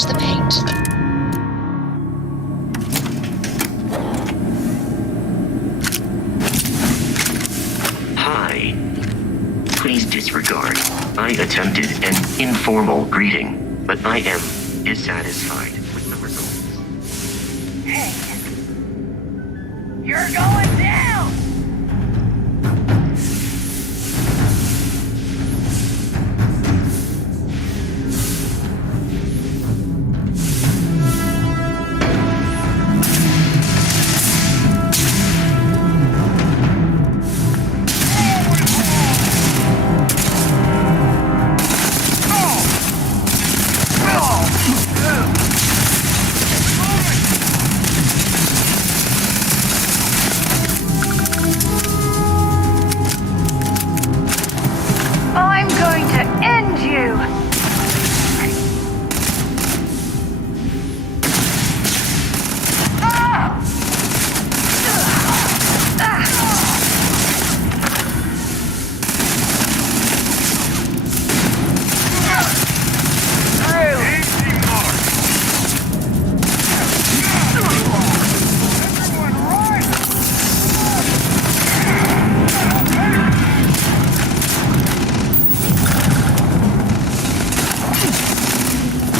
finish the paint. Hi. Please disregard. I attempted an informal greeting, but I am dissatisfied with the results. Hey! You're going down! I'm going to end you!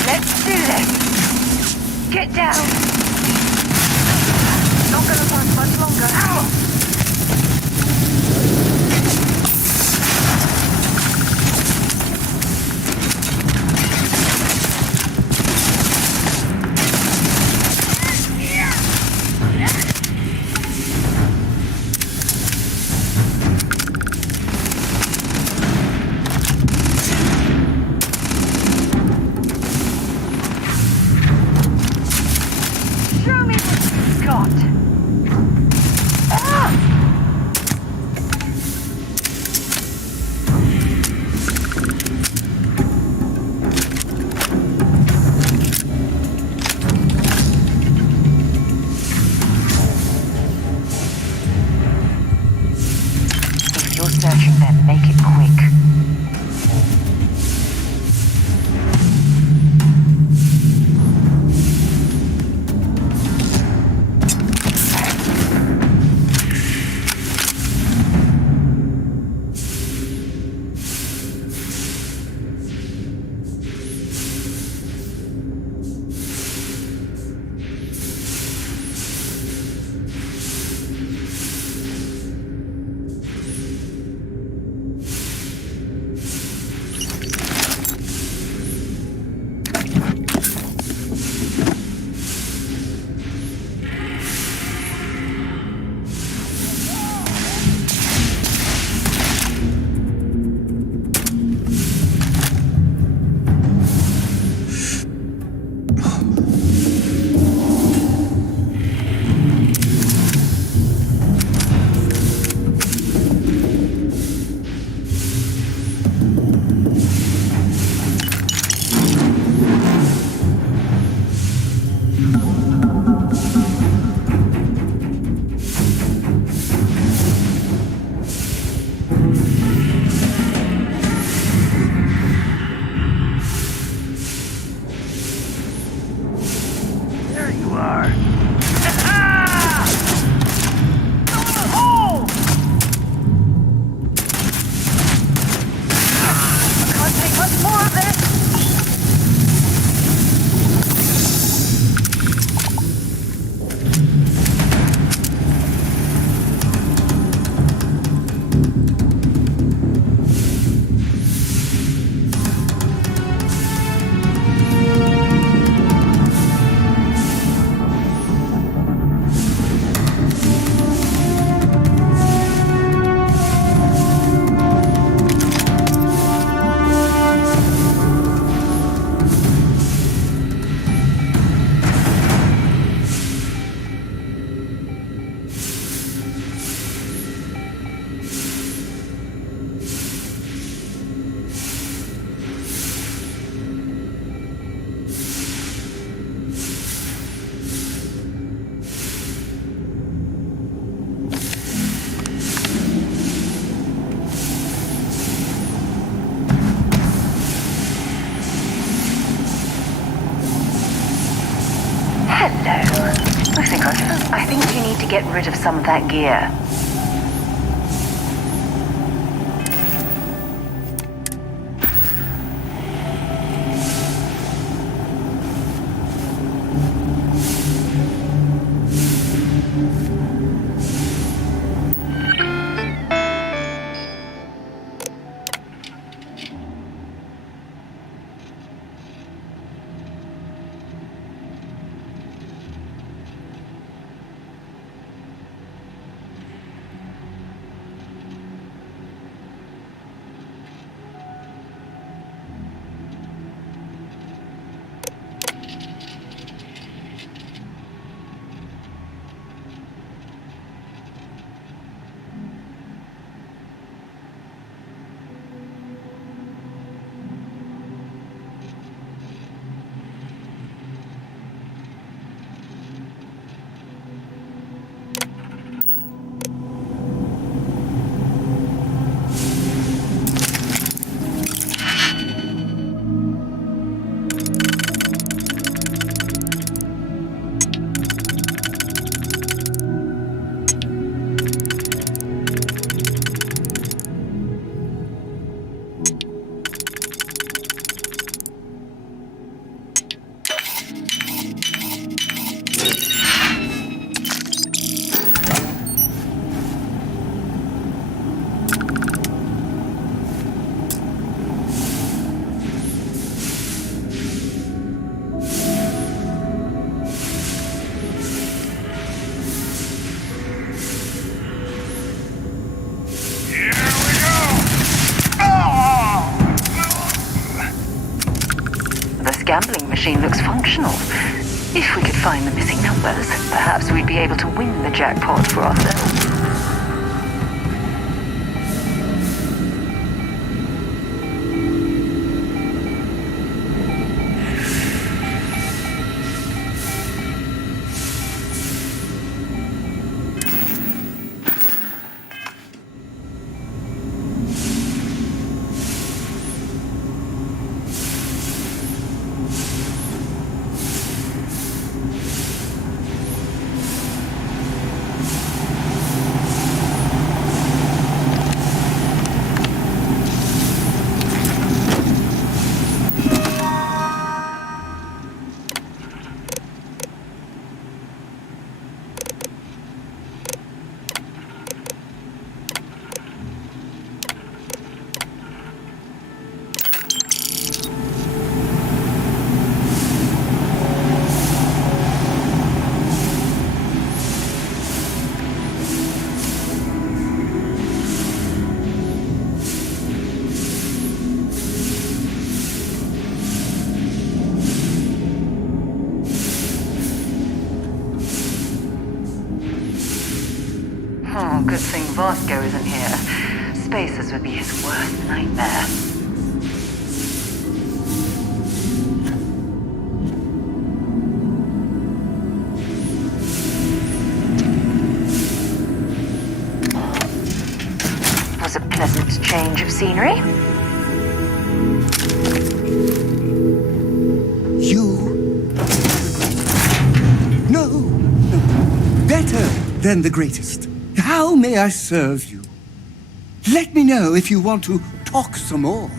Let's do this! Get down! Not gonna last much longer. Show me what you've got! Ah! If you're searching, then make it quick. get rid of some of that gear. Gambling machine looks functional. If we could find the missing numbers, perhaps we'd be able to win the jackpot for ourselves. Oh, good thing Vasco isn't here. Spacers would be his worst nightmare. Was a pleasant change of scenery. You? No, better than the greatest. How may I serve you? Let me know if you want to talk some more.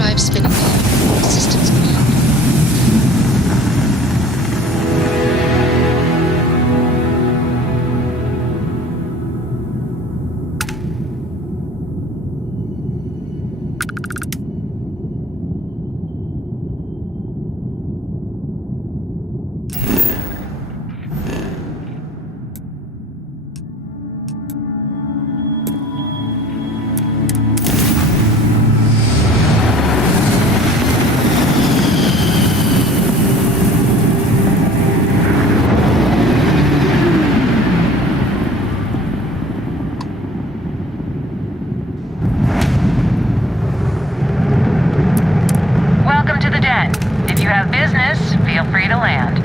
drive spinning now. Systems green. Welcome to the den. If you have business, feel free to land.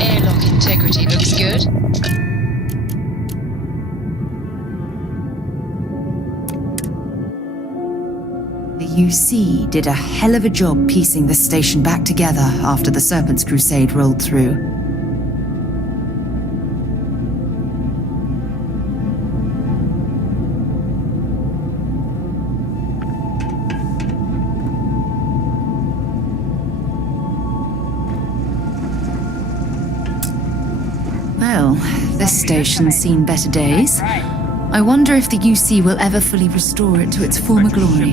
Airlock integrity looks good. The UC did a hell of a job piecing the station back together after the Serpent's Crusade rolled through. Well, this station's seen better days. I wonder if the UC will ever fully restore it to its former glory.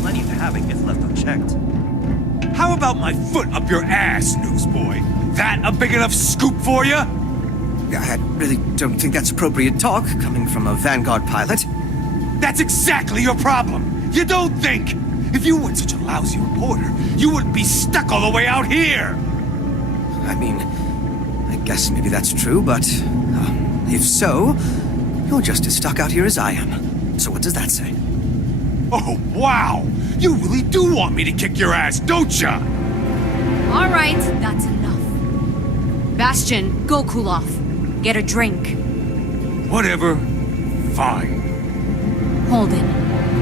Plenty of havoc gets left unchecked. How about my foot up your ass, newsboy? That a big enough scoop for you? I really don't think that's appropriate talk coming from a Vanguard pilot. That's exactly your problem. You don't think. If you weren't such a lousy reporter, you wouldn't be stuck all the way out here. I mean, I guess maybe that's true, but if so, you're just as stuck out here as I am. So what does that say? Oh, wow! You really do want me to kick your ass, don't ya? All right, that's enough. Bastion, go cool off. Get a drink. Whatever. Fine. Holden,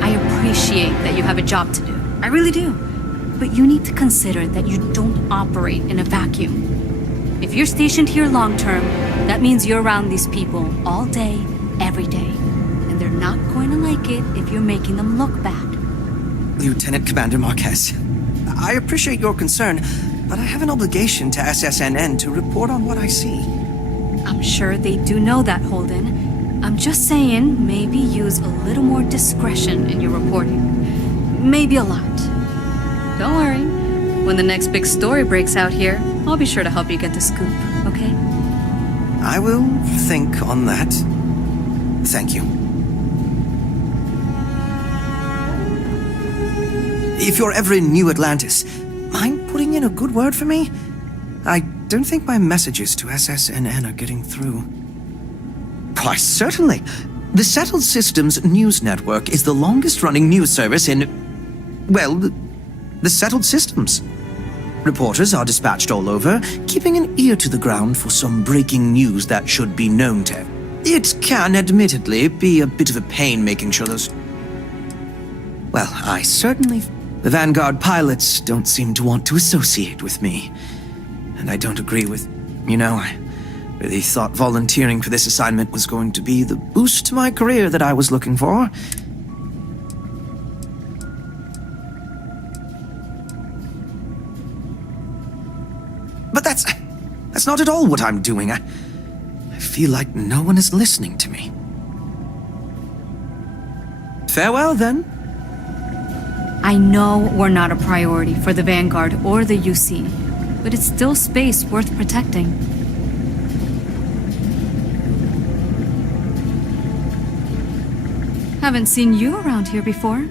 I appreciate that you have a job to do. I really do. But you need to consider that you don't operate in a vacuum. If you're stationed here long term, that means you're around these people all day, every day. And they're not going to like it if you're making them look bad. Lieutenant Commander Marquez, I appreciate your concern, but I have an obligation to SSNN to report on what I see. I'm sure they do know that, Holden. I'm just saying, maybe use a little more discretion in your reporting. Maybe a lot. Don't worry. When the next big story breaks out here, I'll be sure to help you get the scoop, okay? I will think on that. Thank you. If you're ever in New Atlantis, mind putting in a good word for me? I don't think my messages to SSNN are getting through. Why, certainly. The Settled Systems News Network is the longest-running news service in, well, the Settled Systems. Reporters are dispatched all over, keeping an ear to the ground for some breaking news that should be known to. It can, admittedly, be a bit of a pain making sure those... Well, I certainly... The Vanguard pilots don't seem to want to associate with me. And I don't agree with... I really thought volunteering for this assignment was going to be the boost to my career that I was looking for. But that's not at all what I'm doing. I feel like no one is listening to me. Farewell, then. I know we're not a priority for the Vanguard or the UC, but it's still space worth protecting. Haven't seen you around here before.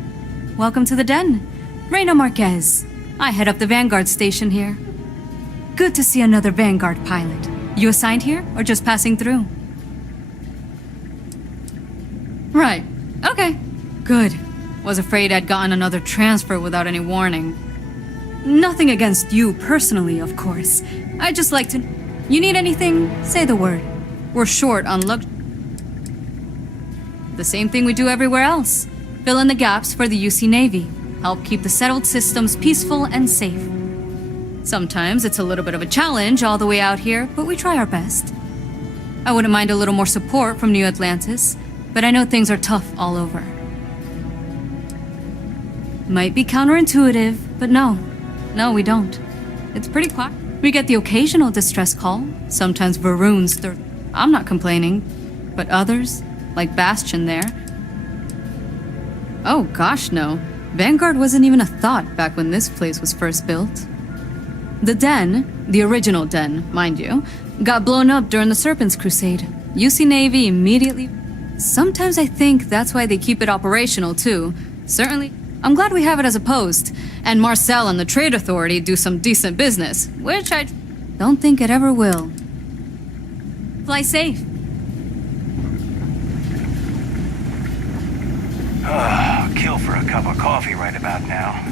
Welcome to the den. Reina Marquez. I head up the Vanguard station here. Good to see another Vanguard pilot. You assigned here, or just passing through? Right. Okay. Good. Was afraid I'd gotten another transfer without any warning. Nothing against you personally, of course. I'd just like to... You need anything? Say the word. We're short on the same thing we do everywhere else. Fill in the gaps for the UC Navy. Help keep the settled systems peaceful and safe. Sometimes it's a little bit of a challenge all the way out here, but we try our best. I wouldn't mind a little more support from New Atlantis, but I know things are tough all over. Might be counterintuitive, but no, we don't. It's pretty quiet. We get the occasional distress call, sometimes Varun's third. I'm not complaining, but others, like Bastion there. Oh gosh, no. Vanguard wasn't even a thought back when this place was first built. The Den, the original Den, mind you, got blown up during the Serpent's Crusade. UC Navy immediately... Sometimes I think that's why they keep it operational, too. Certainly, I'm glad we have it as a post, and Marcel and the Trade Authority do some decent business, which I don't think it ever will. Fly safe. Kill for a cup of coffee right about now.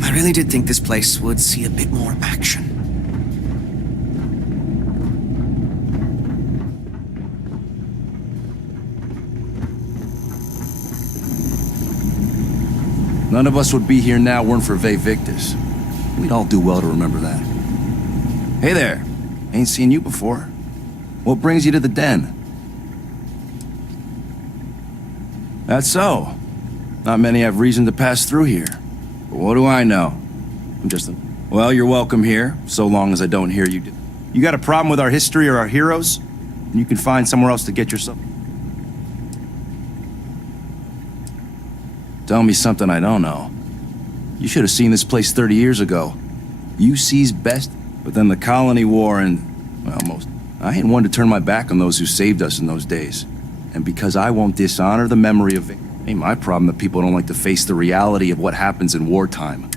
I really did think this place would see a bit more action. None of us would be here now weren't for Ve Victus. We'd all do well to remember that. Hey there. Ain't seen you before. What brings you to the Den? That's so. Not many have reason to pass through here. But what do I know? I'm just a... Well, you're welcome here, so long as I don't hear you. You got a problem with our history or our heroes? And you can find somewhere else to get yourself... Tell me something I don't know. You should have seen this place 30 years ago. UC's best, but then the Colony War and... well, most... I ain't one to turn my back on those who saved us in those days. And because I won't dishonor the memory of... Ain't my problem that people don't like to face the reality of what happens in wartime.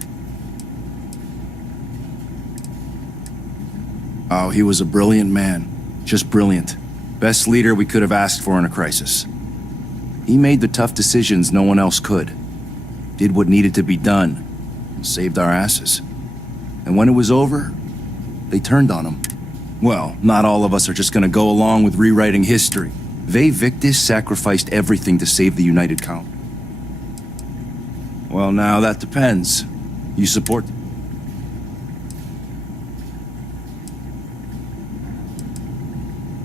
Oh, he was a brilliant man. Just brilliant. Best leader we could have asked for in a crisis. He made the tough decisions no one else could. Did what needed to be done. And saved our asses. And when it was over, they turned on him. Well, not all of us are just gonna go along with rewriting history. Ve Victus sacrificed everything to save the United Colony. Well, now that depends. You support...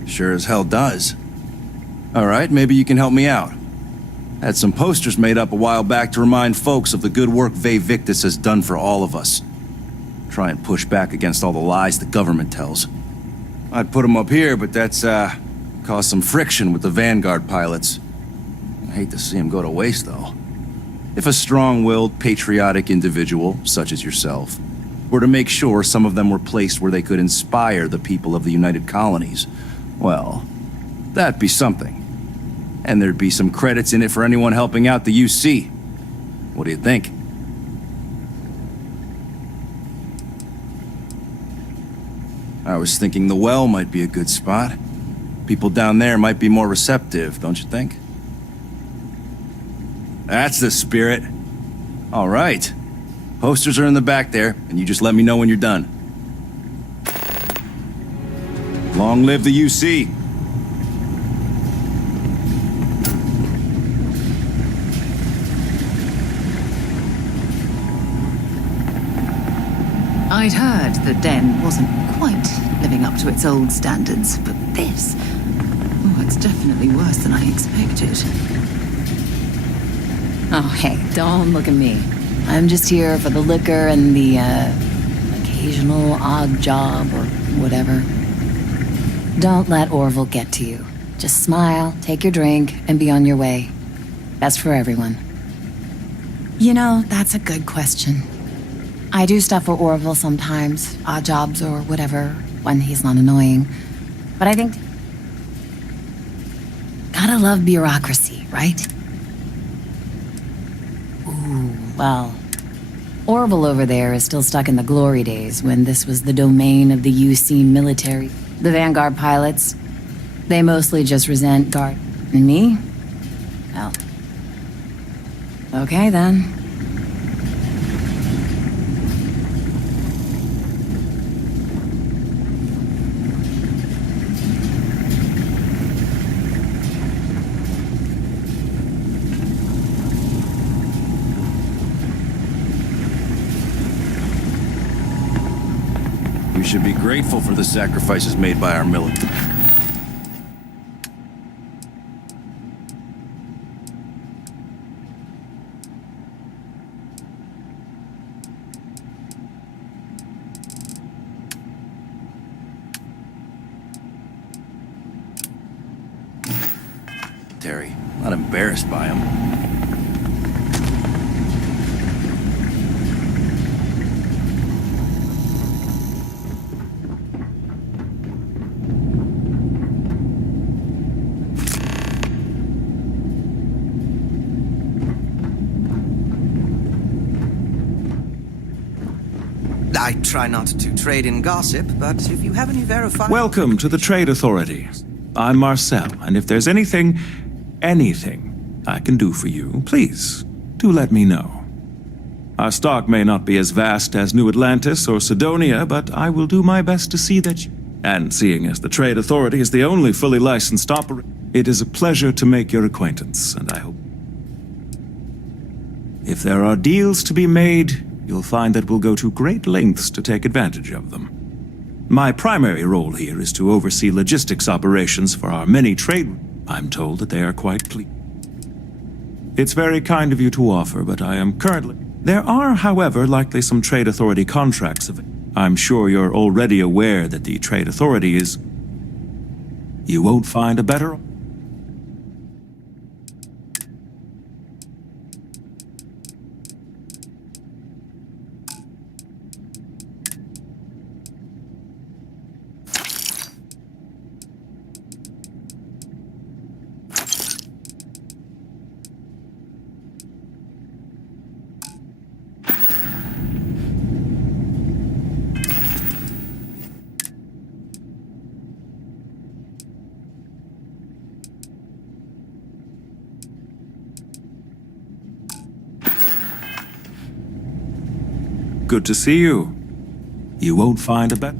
Sure as hell does. All right, maybe you can help me out. Had some posters made up a while back to remind folks of the good work Ve Victus has done for all of us. Try and push back against all the lies the government tells. I'd put them up here, but that's, caused some friction with the Vanguard pilots. I hate to see them go to waste, though. If a strong-willed, patriotic individual, such as yourself, were to make sure some of them were placed where they could inspire the people of the United Colonies, well, that'd be something. And there'd be some credits in it for anyone helping out the UC. What do you think? I was thinking the well might be a good spot. People down there might be more receptive, don't you think? That's the spirit. All right. Posters are in the back there, and you just let me know when you're done. Long live the UC. I'd heard the Den wasn't quite living up to its old standards, but this... oh, it's definitely worse than I expected. Oh, hey, don't look at me. I'm just here for the liquor and the, occasional odd job or whatever. Don't let Orville get to you. Just smile, take your drink, and be on your way. Best for everyone. You know, that's a good question. I do stuff for Orville sometimes, odd jobs or whatever, when he's not annoying. But I think... gotta love bureaucracy, right? Ooh, well... Orville over there is still stuck in the glory days when this was the domain of the UC military. The Vanguard pilots, they mostly just resent Guard. And me? Well... okay then. We should be grateful for the sacrifices made by our military. Terry, not embarrassed by him. I try not to trade in gossip, but if you have any verified... Welcome to the Trade Authority. I'm Marcel, and if there's anything I can do for you, please, do let me know. Our stock may not be as vast as New Atlantis or Sidonia, but I will do my best to see that you... And seeing as the Trade Authority is the only fully licensed operator, it is a pleasure to make your acquaintance, and I hope... If there are deals to be made, you'll find that we'll go to great lengths to take advantage of them. My primary role here is to oversee logistics operations for our many trade... I'm told that they are quite pleased. It's very kind of you to offer, but I am currently... There are, however, likely some Trade Authority contracts of it. I'm sure you're already aware that the Trade Authority is... You won't find a better... Good to see you. You won't find a better...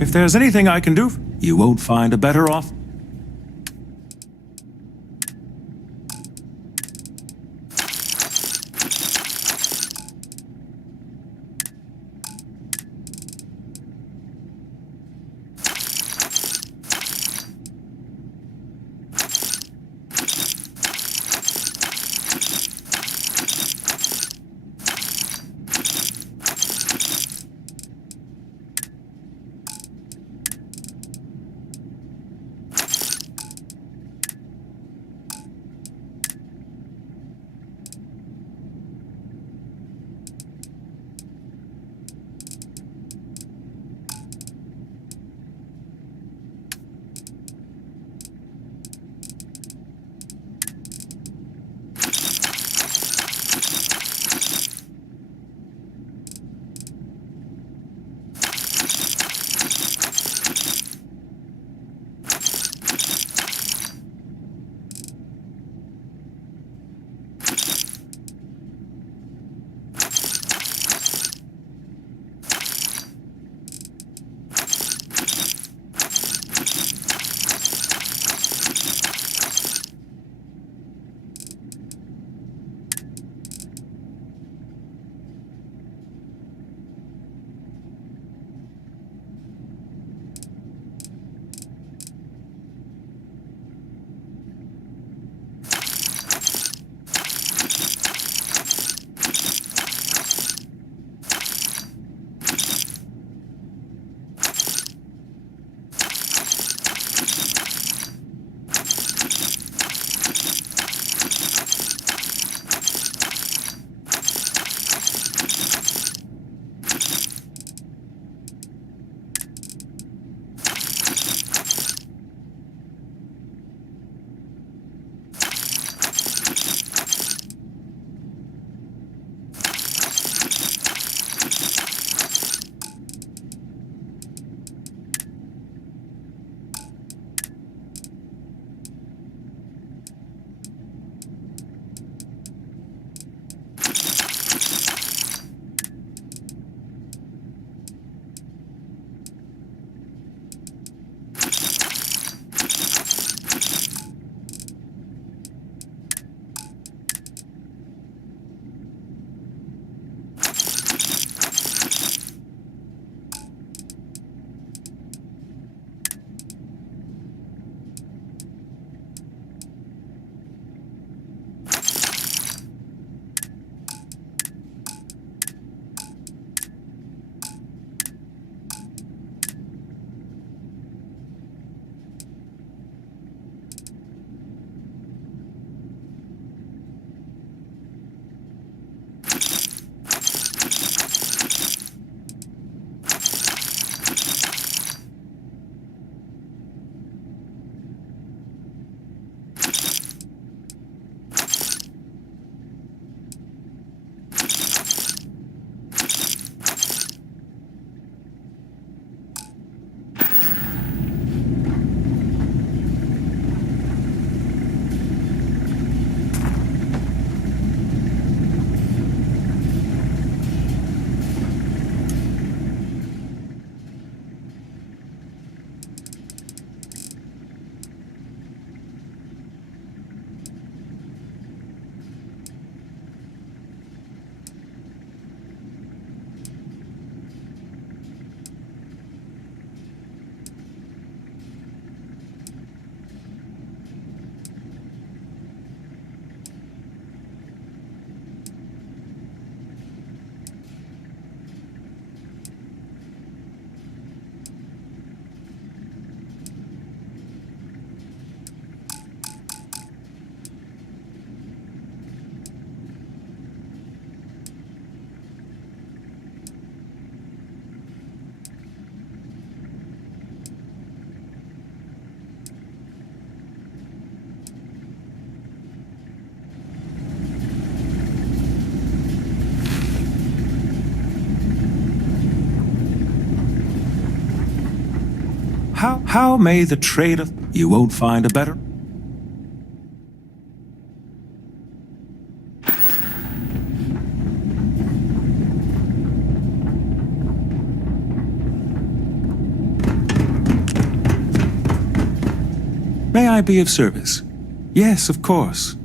If there's anything I can do, you won't find a better off. How may the trade of... You won't find a better... May I be of service? Yes, of course.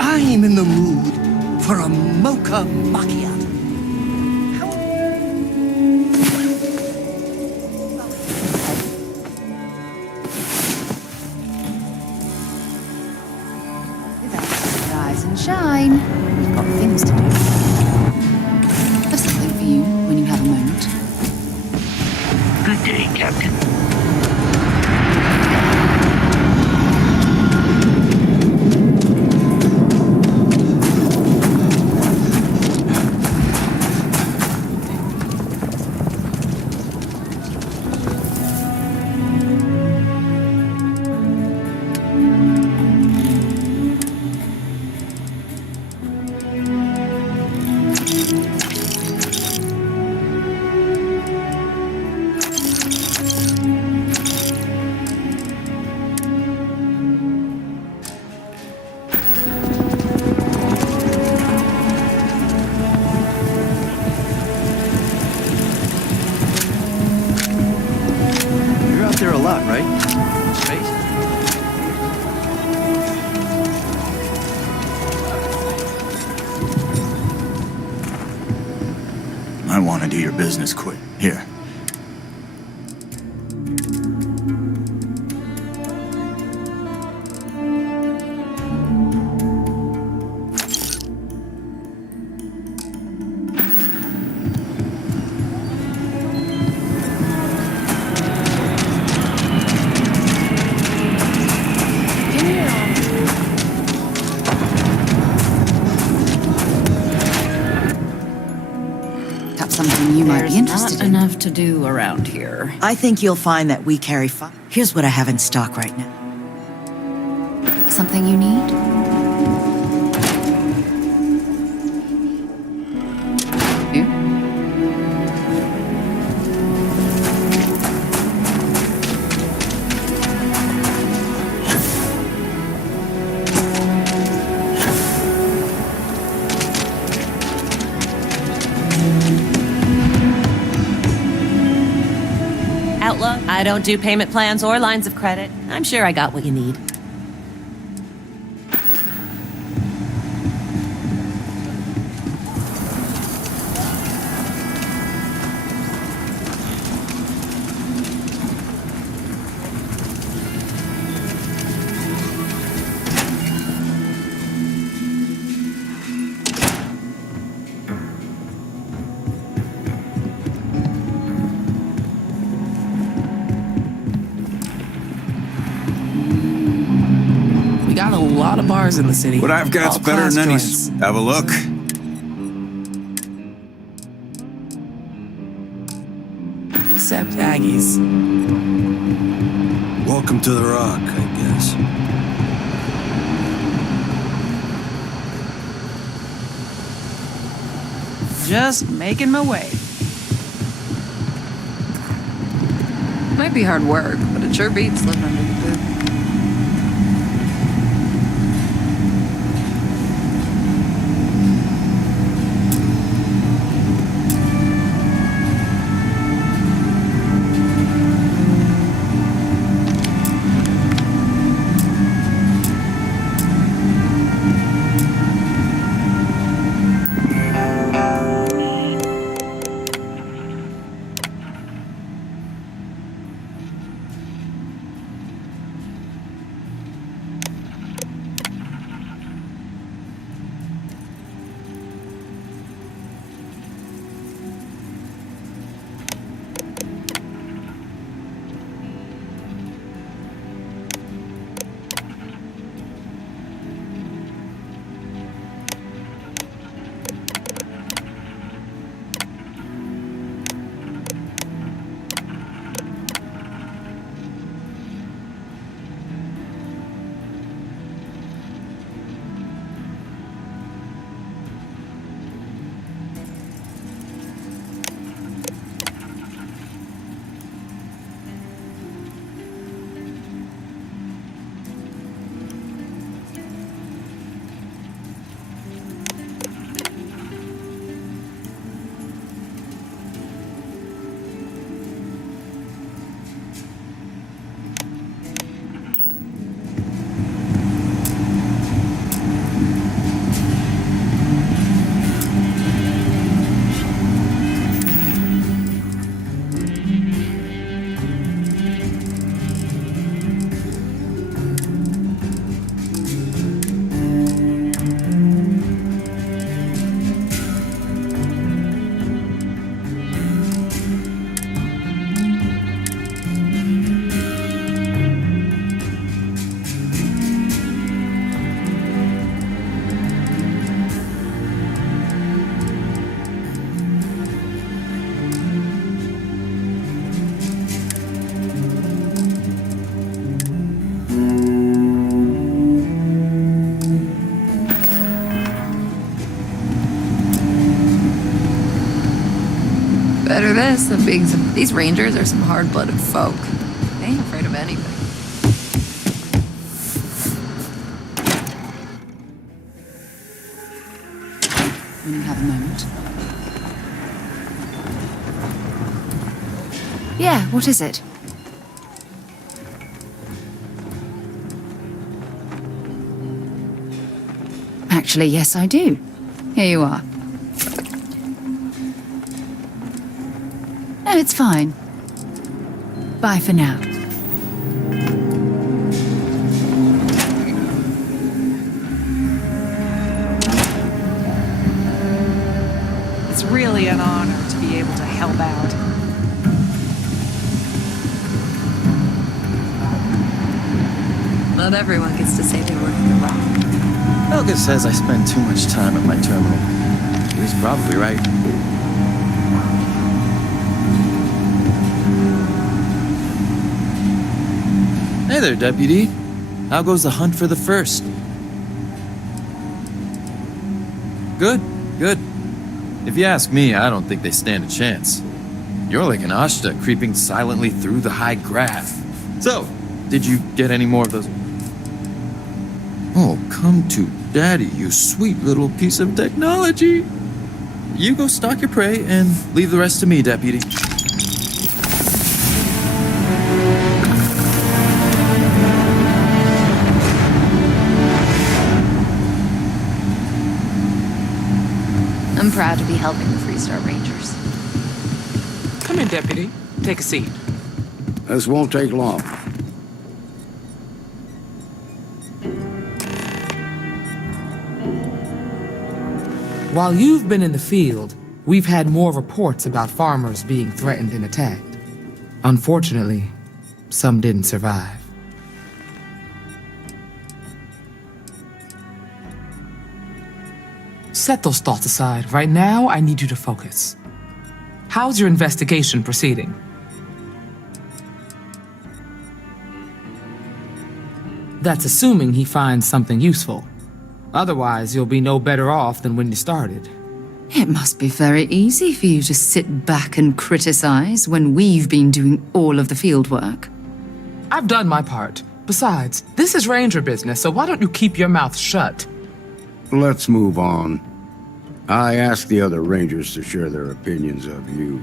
I'm in the mood for a mocha macchiato. Rise and shine. We've got things to do. Have something for you when you have a moment. Good day, Captain. There a lot, right? Space. I want to do your business quick. Here. Something you might be interested not in. enough to do around here. I think you'll find that we carry fire. Here's what I have in stock right now. Something you need? You? Outlook. I don't do payment plans or lines of credit. I'm sure I got what you need. Got a lot of bars in the city. What I've got's All better class than any. joints. Have a look. baggies. Welcome to the Rock, I guess. Just making my way. Might be hard work, but it sure beats living under the boot. Better this than being some... These rangers are some hard-blooded folk. They ain't afraid of anything. When you have a moment. Yeah, what is it? Actually, yes, I do. Here you are. No, it's fine. Bye for now. It's really an honor to be able to help out. Not everyone gets to say they work for the Rock. Helga says I spend too much time at my terminal. He's probably right. Hey there, Deputy. How goes the hunt for the first? Good, good. If you ask me, I don't think they stand a chance. You're like an Ashta creeping silently through the high grass. So, did you get any more of those? Oh, come to Daddy, you sweet little piece of technology. You go stalk your prey and leave the rest to me, Deputy. I'm proud to be helping the Freestar Rangers. Come in, Deputy. Take a seat. This won't take long. While you've been in the field, we've had more reports about farmers being threatened and attacked. Unfortunately, some didn't survive. Set those thoughts aside. Right now, I need you to focus. How's your investigation proceeding? That's assuming he finds something useful. Otherwise, you'll be no better off than when you started. It must be very easy for you to sit back and criticize when we've been doing all of the field work. I've done my part. Besides, this is Ranger business, so why don't you keep your mouth shut? Let's move on. I asked the other Rangers to share their opinions of you,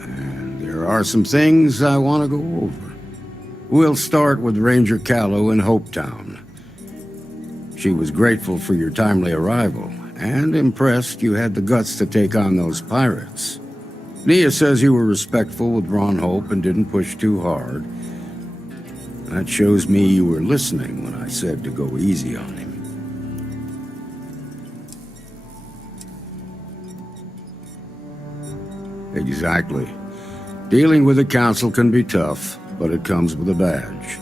and there are some things I want to go over. We'll start with Ranger Callow in Hopetown. She was grateful for your timely arrival, and impressed you had the guts to take on those pirates. Nia says you were respectful with Ron Hope and didn't push too hard. That shows me you were listening when I said to go easy on him. Exactly. Dealing with the Council can be tough, but it comes with a badge.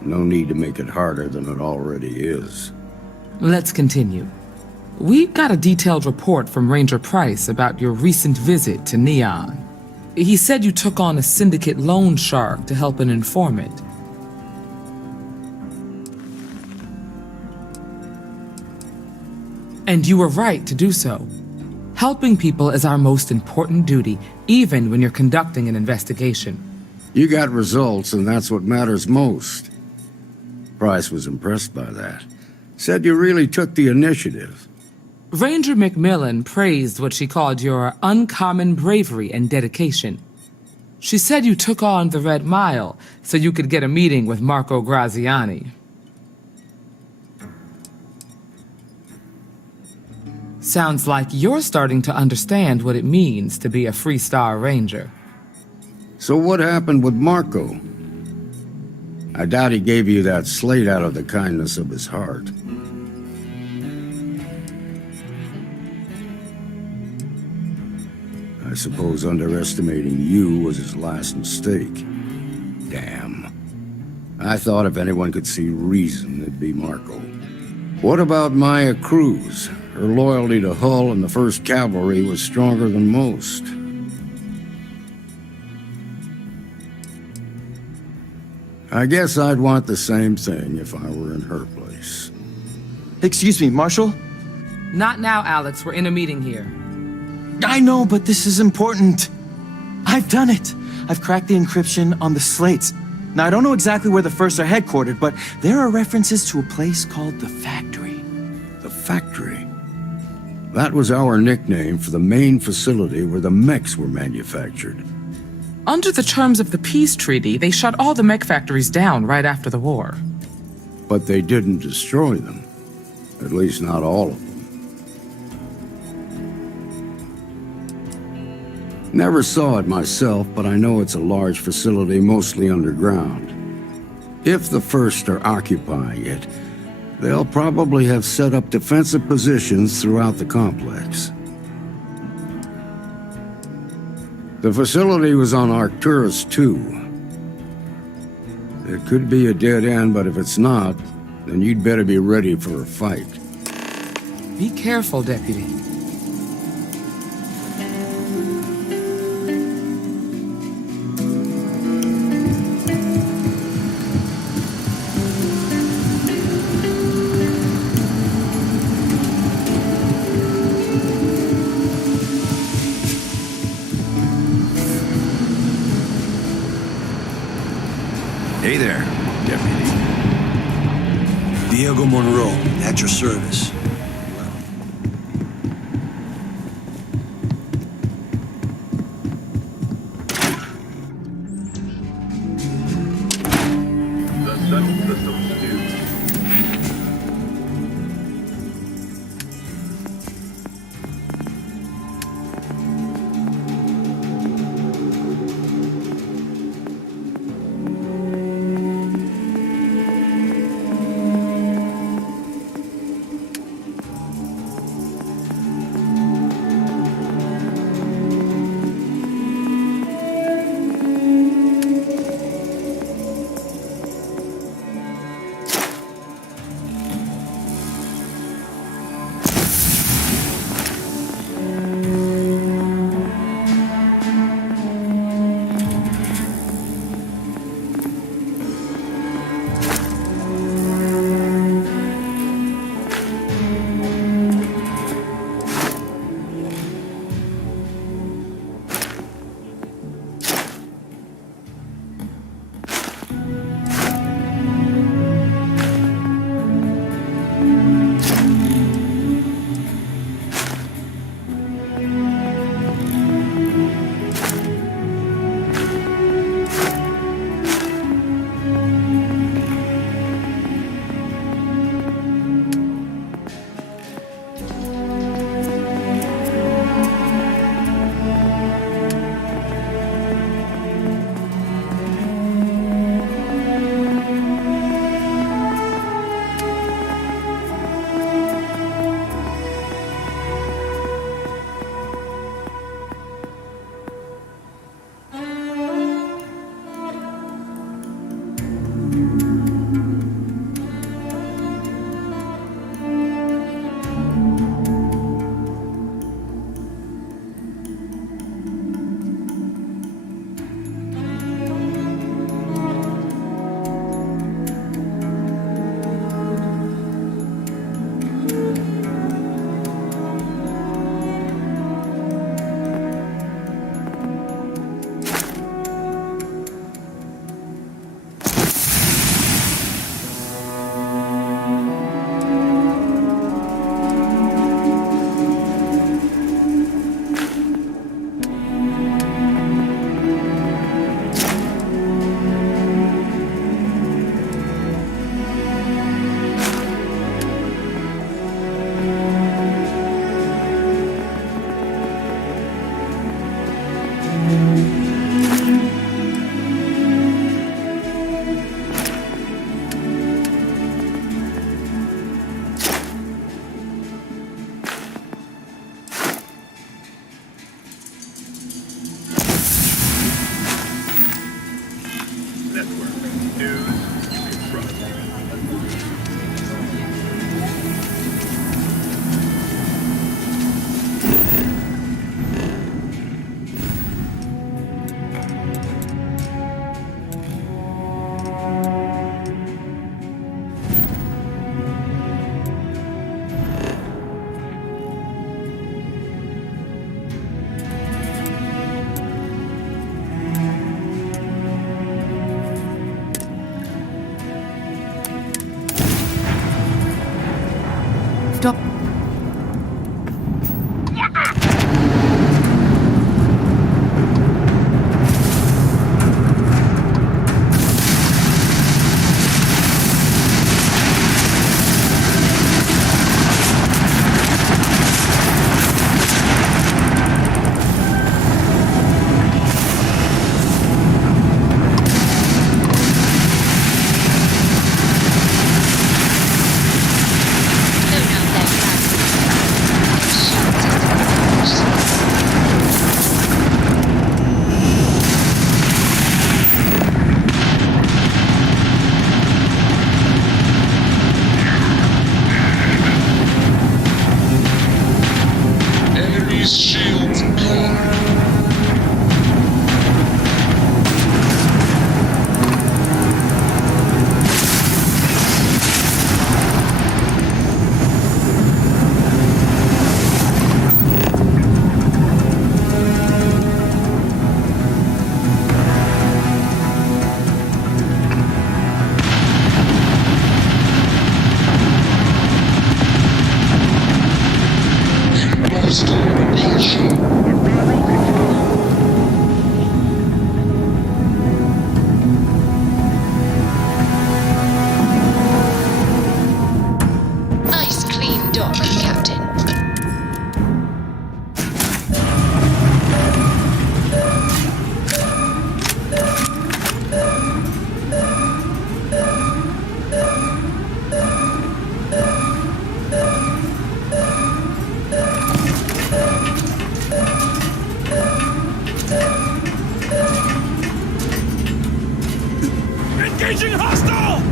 No need to make it harder than it already is. Let's continue. We've got a detailed report from Ranger Price about your recent visit to Neon. He said you took on a syndicate loan shark to help an informant. And you were right to do so. Helping people is our most important duty, even when you're conducting an investigation. You got results, and that's what matters most. Price was impressed by that. Said you really took the initiative. Ranger McMillan praised what she called your uncommon bravery and dedication. She said you took on the Red Mile so you could get a meeting with Marco Graziani. Sounds like you're starting to understand what it means to be a Freestar Ranger. So what happened with Marco? I doubt he gave you that slate out of the kindness of his heart. I suppose underestimating you was his last mistake. Damn. I thought if anyone could see reason, it'd be Marco. What about Maya Cruz? Her loyalty to Hull and the 1st Cavalry was stronger than most. I guess I'd want the same thing if I were in her place. Excuse me, Marshal? Not now, Alex. We're in a meeting here. I know, but this is important. I've done it. I've cracked the encryption on the slates. Now, I don't know exactly where the First are headquartered, but there are references to a place called the Factory. The Factory? That was our nickname for the main facility where the mechs were manufactured. Under the terms of the peace treaty, they shut all the mech factories down right after the war. But they didn't destroy them. At least not all of them. Never saw it myself, but I know it's a large facility mostly underground. If the First are occupying it, they'll probably have set up defensive positions throughout the complex. The facility was on Arcturus 2. It could be a dead end, but if it's not, then you'd better be ready for a fight. Be careful, Deputy. Hey there, Deputy. Diego Monroe, at your service. network. News you can trust. Stop. Enemy's shields gone. Lost elimination. Nice clean dock, Captain. Engaging hostile!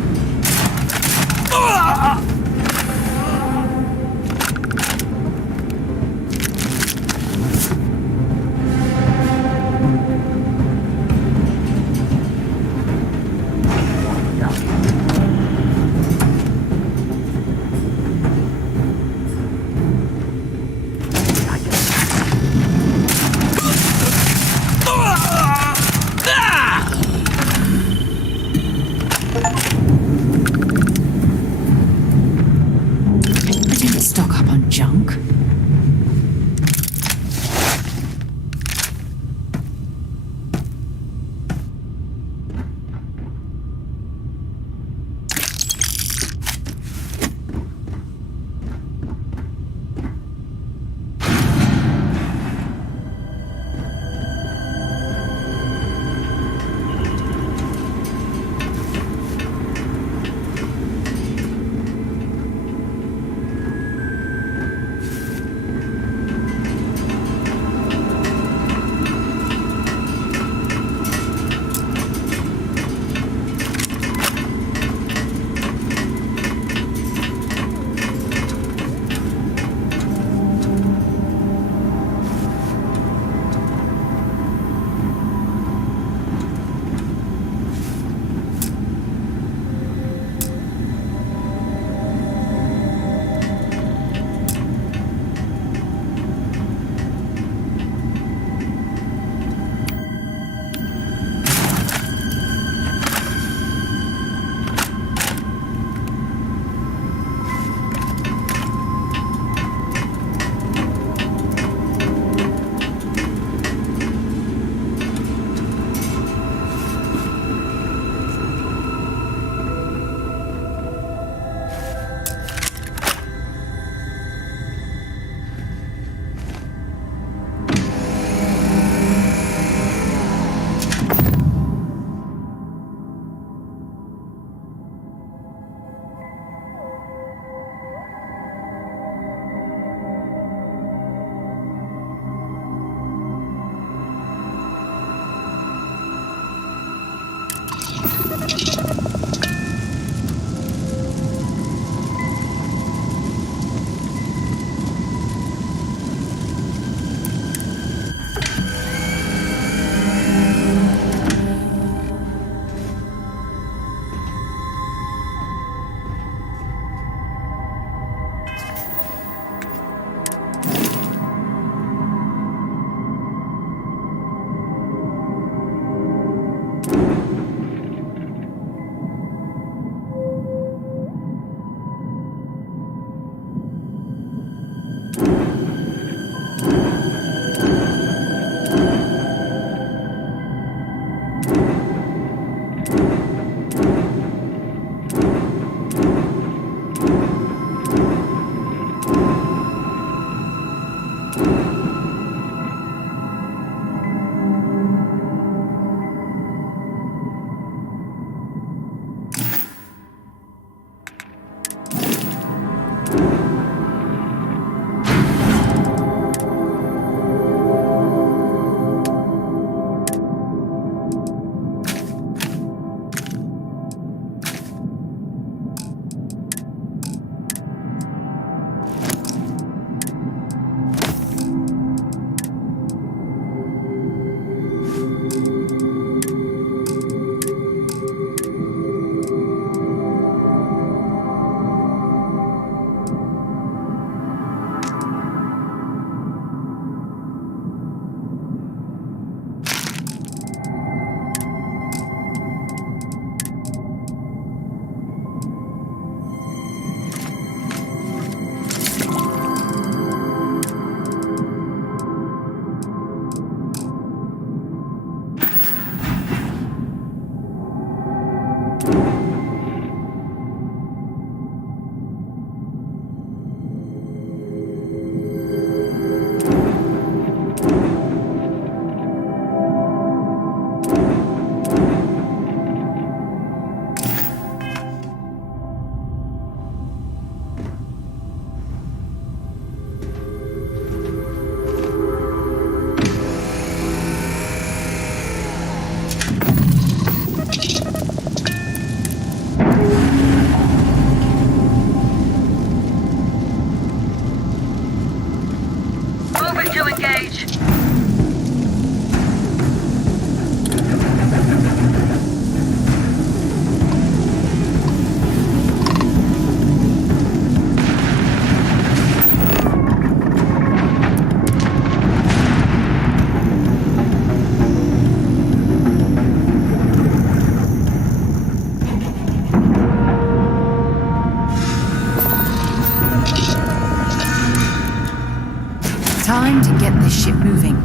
to get this ship moving.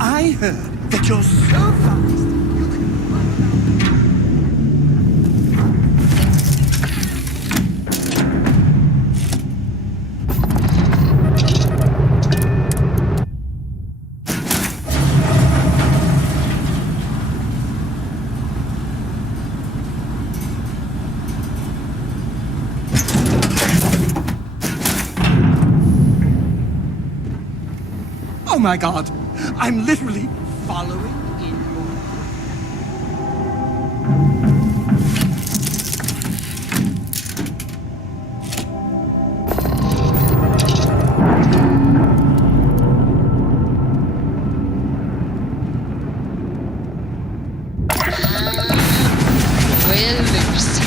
I heard that you're so fast. Oh my god! I'm literally following in your... We're loose.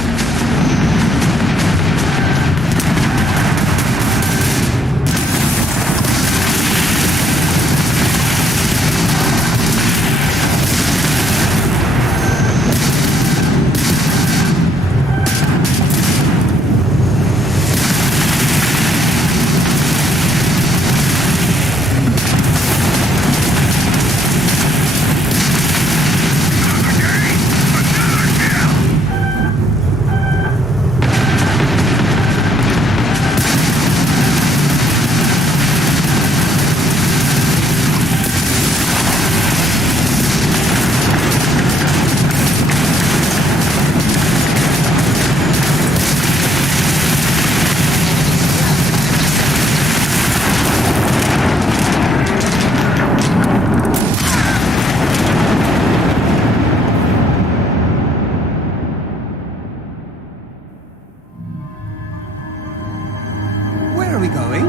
Where are we going?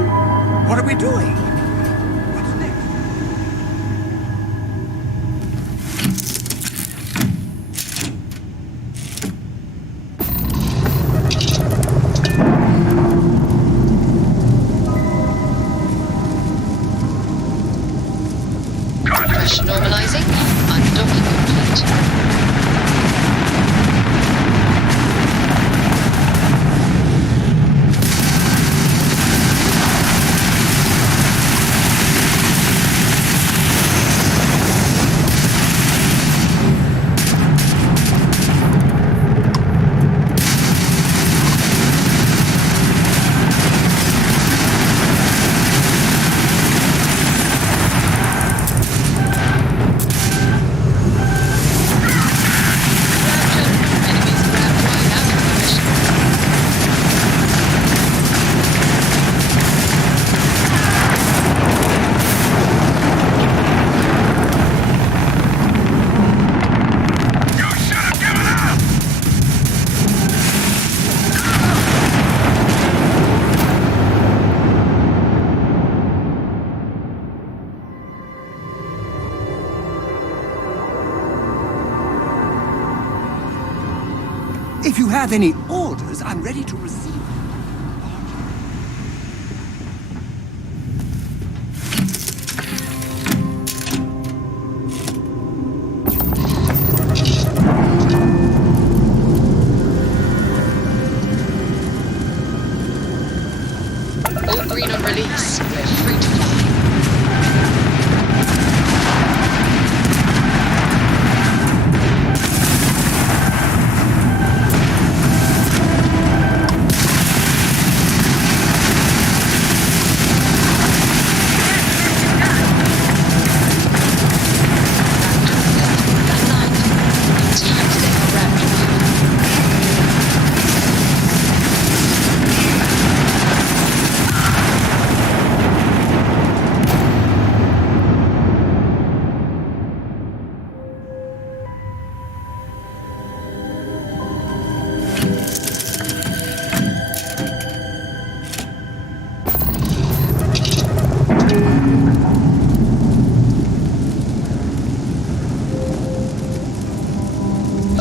What are we doing? What's next? Pressure normalizing. Undocking complete. If you have any orders, I'm ready to receive them. All green on release. We're free to fly.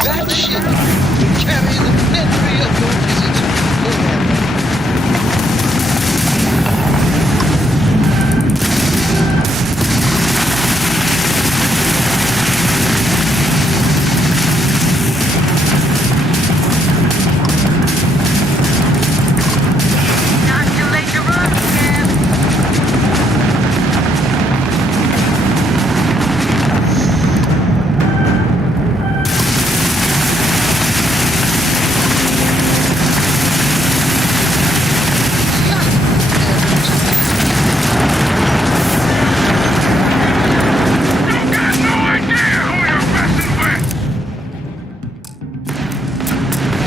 That ship will carry the memory of your visit forever. Not too late to run, Cam.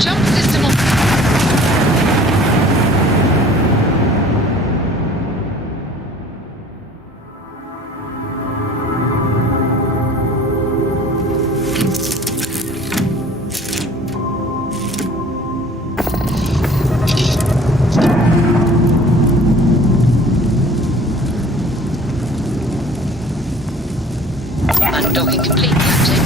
Jump system on. Undocking complete, Captain.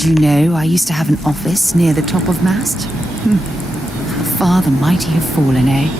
Did you know I used to have an office near the top of Mast? How far the mighty have fallen, eh?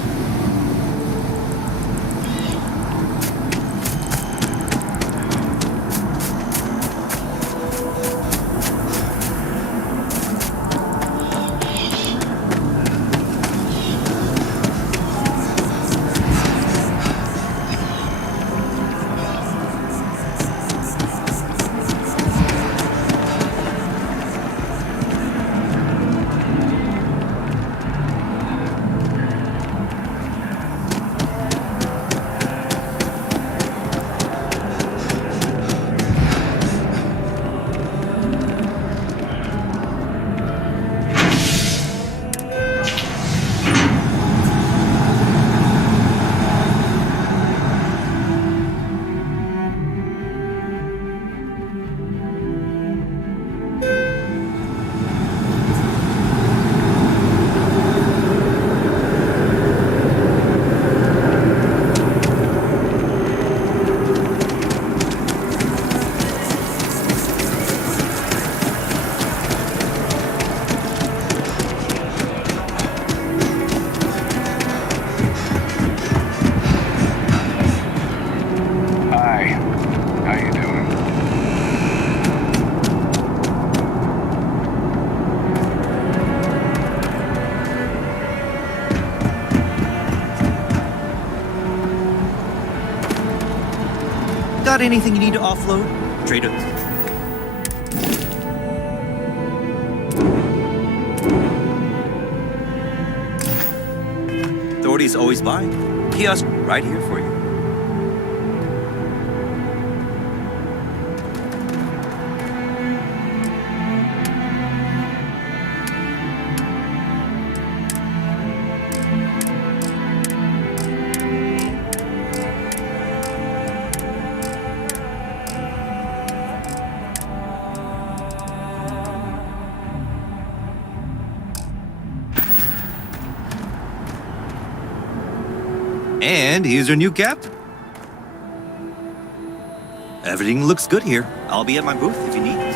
Got anything you need to offload? Trader. Authorities always buy. Kiosk right here for you. And here's your new captain. Everything looks good here. I'll be at my booth if you need.